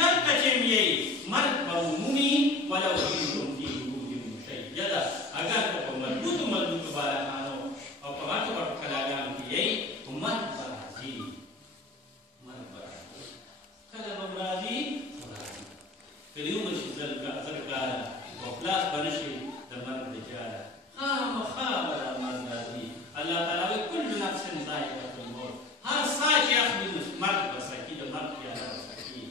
چرته چې یې مرګ به ومومي ولو کنتم فی بروج مشیده اگر که په مضبوطو بالغانو او په غټو غټو کلاګانو کې یې خو مرګ به راځي کله به راځي کله یو شي زرګاره او خلاص به نشي د مرګ د جاله خامخا به دا مرګ راځي الله تعالی وایي کل نفس ذائقة الموت هر ساه چې اخلي مرګ به څکي د مرګ پیاله به څکي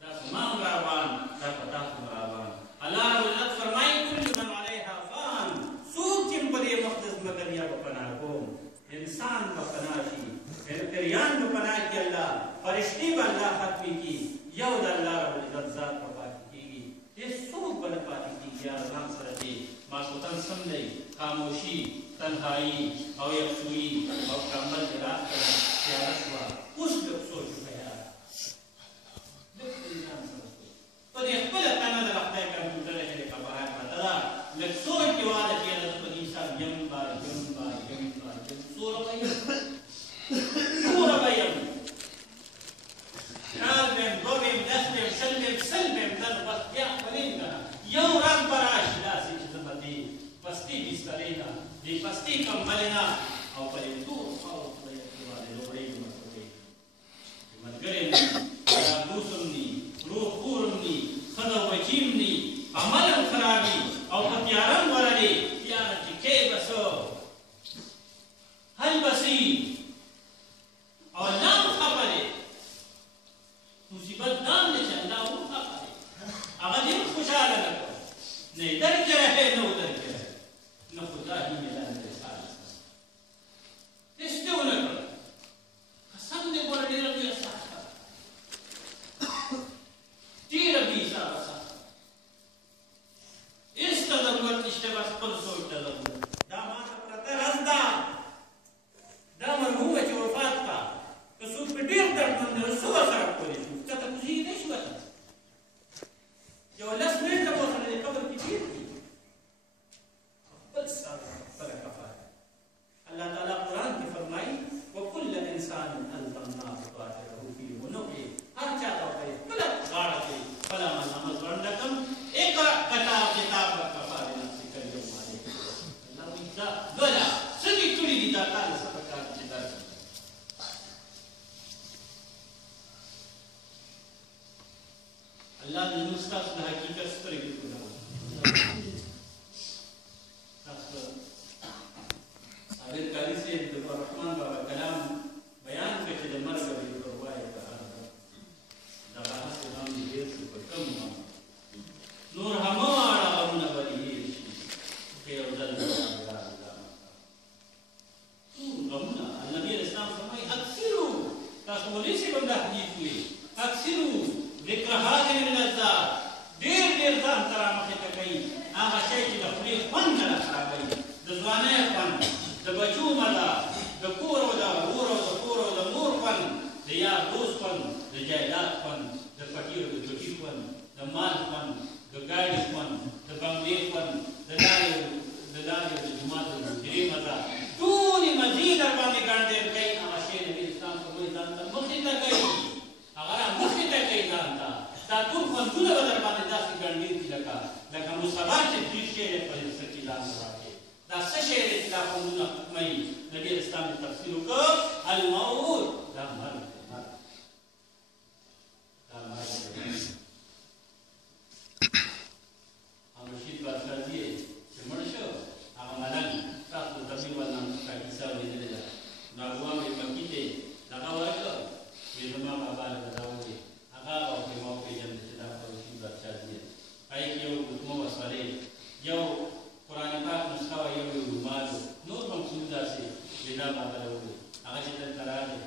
دا زما هم روان دا په تاسو هم روان الله رب العزت فرمایي کل من علیها فان څوک چې په دې مقدس مګنیا به پناه کوم انسان به پناه شي پیریان به پناه کړي الله فرشتي به الله ختمي کړي یو د الله رب العزت ذات به پاتې کېږي هېڅوک به نه پاتې کېږي یا ځان سره چې ماسوتن سم دی خاموشي تنهایی او یکسویی او کمبل دې راکړه تیاره شوه اوس لږ سوچ وکړه یاره لږ انسان سره سوچ په دې خپله تنه د خدای کمپیوټر کې د خبره پرته ده لږ سوچ کې واده چې یاره په دې حساب یم سوره به یم کال بیم دو بیم دس بیم شل بیم سل بیم دل بس بیا خپلین که یو ورځ به راشي داسې چې زه به دې پستي بسترې نه دې پستي کمبلې نه او په دې تور خاورو خدای کې باندې لوړېږم ورته ملګری نه دوست هم ني روح کور هم ني ښځه او بچي هم ني عمل هم خرابي او په تیاره هم ورلې تیاره چې کې به څه حل به سي او الله هم خفه دی مصیبت دام دی چې الله هم خفه دی هغه دې هم خوشحاله نه کړو نه یې درکې رهې نه و درکې رهې نه خدا هی میلان دی ساله هېڅ دې ونه کړل قسم دې ګوره ډېره لویه سخته ډېره بې حسابه سخته هېڅ ته ضرورت نشته بس خپل سوچ ته ضرورت دا ماته پرته رز ده دا مرحومه چې وفات کړه که څوک په ډېر دردمند دی څه ورسره کولی شو څه ته کوزېږي نه شي ورته یو لس منټه به ورسره د قبر کې تېر کړي خپل سره کفا ده الله تعالی قرآن کې فرمایي وکل انسان الزمناه طائره فی عنقه هر چا ته وایي خپله غاړه کې خپل عمل ورنډه کړم اقرأ کتابک کفی بنفسک الیوم علیک الله وایي دا ګله څه دې کړي دي دا کار څه پکار چې درکړي الله دې موږ ستاسو د حقیقت سترګې ګورو تاسو صابر کاري صاحب د رحمان بابا کلام بیان کړی چې د مرګ د پروايي په اړه دا بحث هم ډېر څه په کم نور هماړه غمونه به دې هېر شي که یو ځل غمونه النبي اسلام فرمایي اکثرو تاسو مولوي صاحب هم دا حدیث وایي اکثرو ذکر هذه اللذات ډېر ډېر ځان ته رامخې ته کوي هغه شی چې د خولې خوند نه خرابوي د ځوانۍ خوند د بچو مزه د کور او د ورور او د کور او د مور خوند د یار دوست خوند د جایداد خوند د پټي او د چوټي خوند د مال خوند د ګاډي خوند د بنګلې خوند د لارې او د جومات د مدیرې مزه ټولې مزې در باندې ګڼډې کوي هغه شی نبي اسلام فرمایي ځان ته مخې ته کوي هغه مخې ته کوي ځان ته دا ټول خوندونه به در باندې داسې ګڼډې دي لکه مصبا چې ډېر شی دی په سر کې ځان راکړي دا څه شی دی چې دا خوندونه ختموي نبي اسلام یې تفسیر وکړ الموت دا مرګ دی دا مرګ دی رشید بادشاهزي چې مړ شو هغه ملنګ تاسو د تفسیر ولنه کا کیسه ولیدلې ده ناګوا مې مکی ته دغه ورکړ چې زما بابا له دا وایي هغه او په مو کې جن چې دا رشید بادشاهزي پای کې یو کومه وساله یو قرآن پاک نسخه یو رومال نور هم څه داسې بنا بابا له وایي هغه چې تر راغی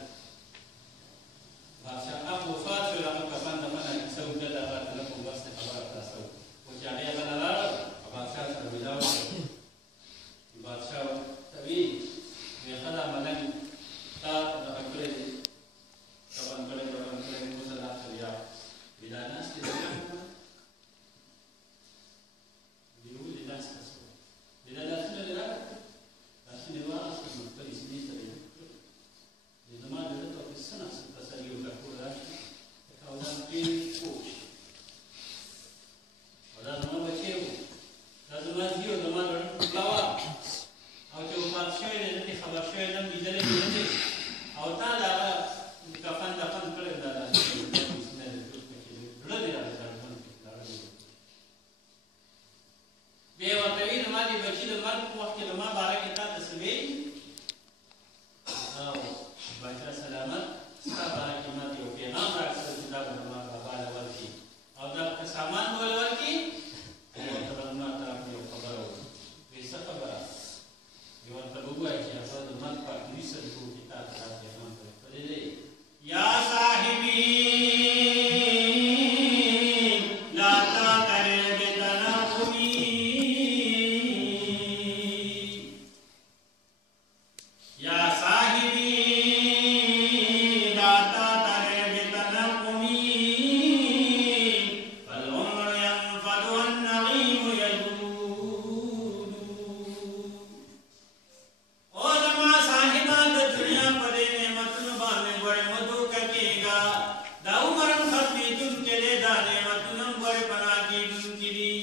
دا عمرم ختمیدونکې دی دا نعمتونه هم ګورې پناه کېدونکي دي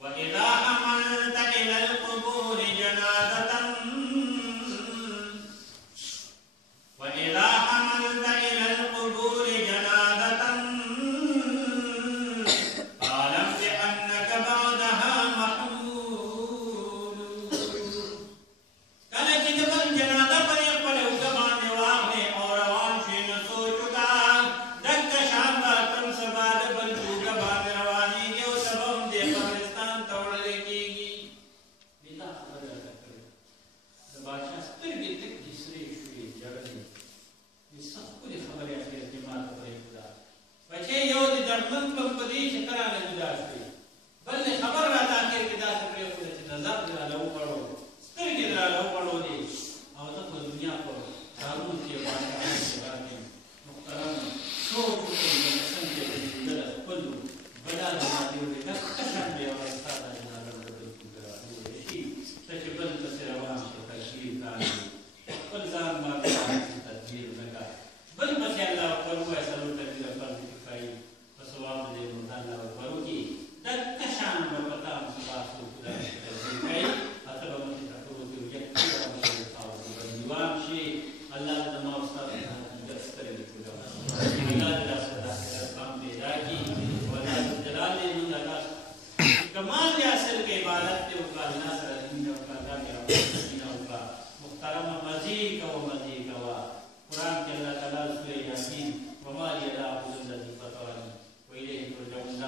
وإذا حملت إلى القبور جنازة وإذا حملت إلى القبور جنازة فاعلم بأنك بعدها محمول کله چې د بل جنازه پرې خپل اوږه باندې واخلې او روان شې نو سوچ وکړه دکه شان به تم سبا د بل اوږه باندې روانېږي او سبا هم دې قبرستان ته وړلی کېږي دې دا خبره راته کړې د بادشاه سترګې تکې سرې شوې ژړلې دې څه ښکلې خبرې اخر کې ما ته پرېښوده بچې یو د دردمند به په دې چې ته رانه جدا شوې بل دې خبر راته اخر کې داسې پرېښوده چې نظر دې راله وخوړو سترګې دې راله وخوړولې او زه په دنیا په کارونو کې بادشاهانو کې باندې محترم سوچ وکړم د قسم کې د لیدله خپلو بدانو باندې وړې دغه شان به یوه ستا دا جنازه به د بل کوږه راوړې شي ته چې بل پسې روان شې تشریف کاږي خپل ځان باندې هسې تدبیر وکړه بل پسې الله اکبر ووایه څلور تکبیره فرض کفایي په ثواب دې نو الله اکبر وکړي دغه شان به په تا هم سبا څوک خدای شي تدبیر کوي هڅه به مخې ته ټول کې یکتي به مخې ته او به نیوام شي الله دې زما او ستا سترګې ټوله الله دې راسره د آخرت غم پیدا کړي والله ذوالجلال دې موږ الله کمال دې حاصل کړي عبادت دې وکړه الله سره دین دې وکړه الله دې دینه وکړه محترمه مزې کوه مزې کوه قرآن کې الله تعالی سورة یاسین وما لي لا أعبد الذي فطرني وإليه ترجعون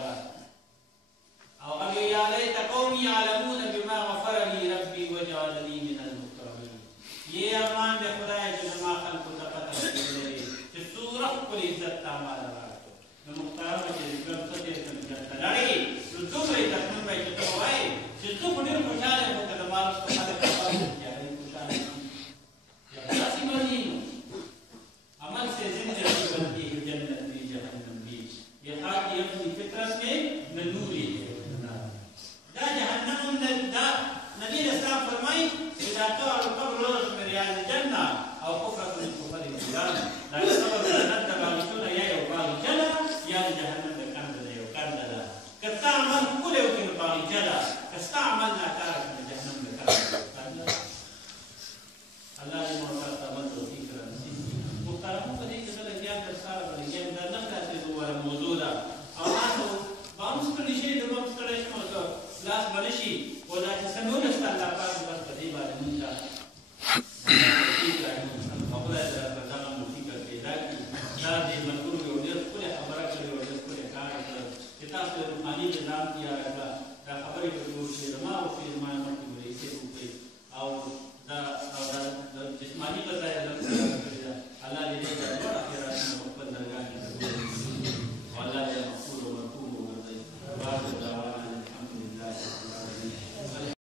او هغه یا لیت قومي يعلمون بما غفر لي ربي وجعلني من المكرمين یہ ارمان دے خدای چې زما خلقو ته پته ولري چې څومره خپل عزت ته مال راکړو نو محترمه چې ژوند ته دې څنګه تلړي نو دومره عزت نه وایي چې ته وایي چې څوک ډېر خوشاله وو که د مال څخه خلک خوشاله داسې مرضي عمل سے زندگی بنتی ہے جنت بھی جہنم بھی یہ خاک اپنی فطرت میں نوری ہے دا جہنم دا نبی اسلام فرمائی اذا تعرض قبر رجل من رياض الجنه او كفرة من كفر الجنه لا يصبر جنت باغشون يا يوقال جنه يا جهنم كان لا يوقال لا كتعمل كل يوم باغ جنه كستعمل لا تعرف من جهنم كان الله يموت تعمل توفيق محترمو په دې کې زه لګیا در سره به لګیا یم دا نه داسې ووایه موضوع ده او تاسو به هم ستړي شئ زه به هم ستړی شم او که لاس به نه شي و دا چې څه نور شته الله پاک بس په دې باندې مونږ ته توفیق راکړي او خدای دې راته دغه مو فکر پیدا کړي دا دې ملګرو یو ډېر ښکلې خبره کړې او ډېر ښکلی کار یې کړی چې تاسو د روحاني نظام تیاره کړه دا خبرې به جوړ شي زما او زما مخکې به یې وکړئ او